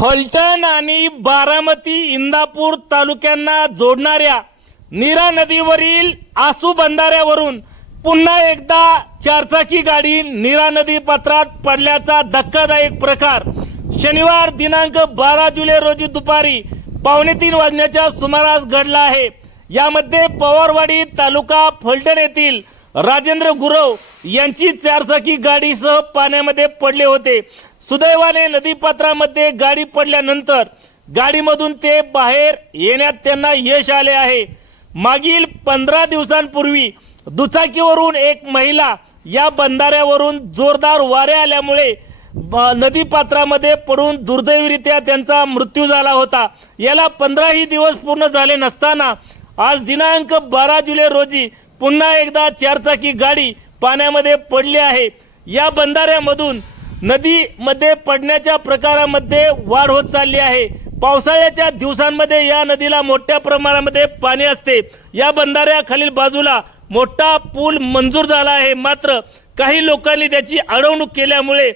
फलटण आणि बारामती इंदापूर तालुक्यांना जोडणाऱ्या नीरा नदीवरील आसू बंधाऱ्यावरून पुन्हा एकदा चारचाकी गाडी नीरा नदी पात्रात पडल्याचा धक्कादायक प्रकार. शनिवार दिनांक बारा जुलै रोजी दुपारी पावणे तीन वाजण्याच्या सुमारास घडला आहे. यामध्ये पवारवाडी तालुका फलटण येथील राजेंद्र गुरव यांची चारचाकी गाडीसह पाण्यामध्ये पडले होते. सुदैवाने नदीपात्रामध्ये गाडी पडल्यानंतर गाडीमधून ते बाहेर येण्यात त्यांना यश आले आहे. मागील पंधरा दिवसांपूर्वी दुचाकीवरून एक महिला या बंधाऱ्यावरून जोरदार वारे आल्यामुळे ब- नदीपात्रामध्ये पडून दुर्दैवीरित्या त्यांचा मृत्यू झाला होता. याला पंधराही दिवस पूर्ण झाले नसताना आज दिनांक बारा जुलै रोजी पुन्हा एकदा चारचाकी गाडी पाण्यामध्ये पडली आहे. या बंधाऱ्यामधून नदीमध्ये पडण्याच्या प्रकारामध्ये वाढ होत चालली आहे. पावसाळ्याच्या दिवसांमध्ये या नदीला मोठ्या प्रमाणामध्ये पाणी असते. या बंधाऱ्याखालील बाजूला मोठा पूल मंजूर झाला आहे. मात्र काही लोकांनी त्याची अडवणूक केल्यामुळे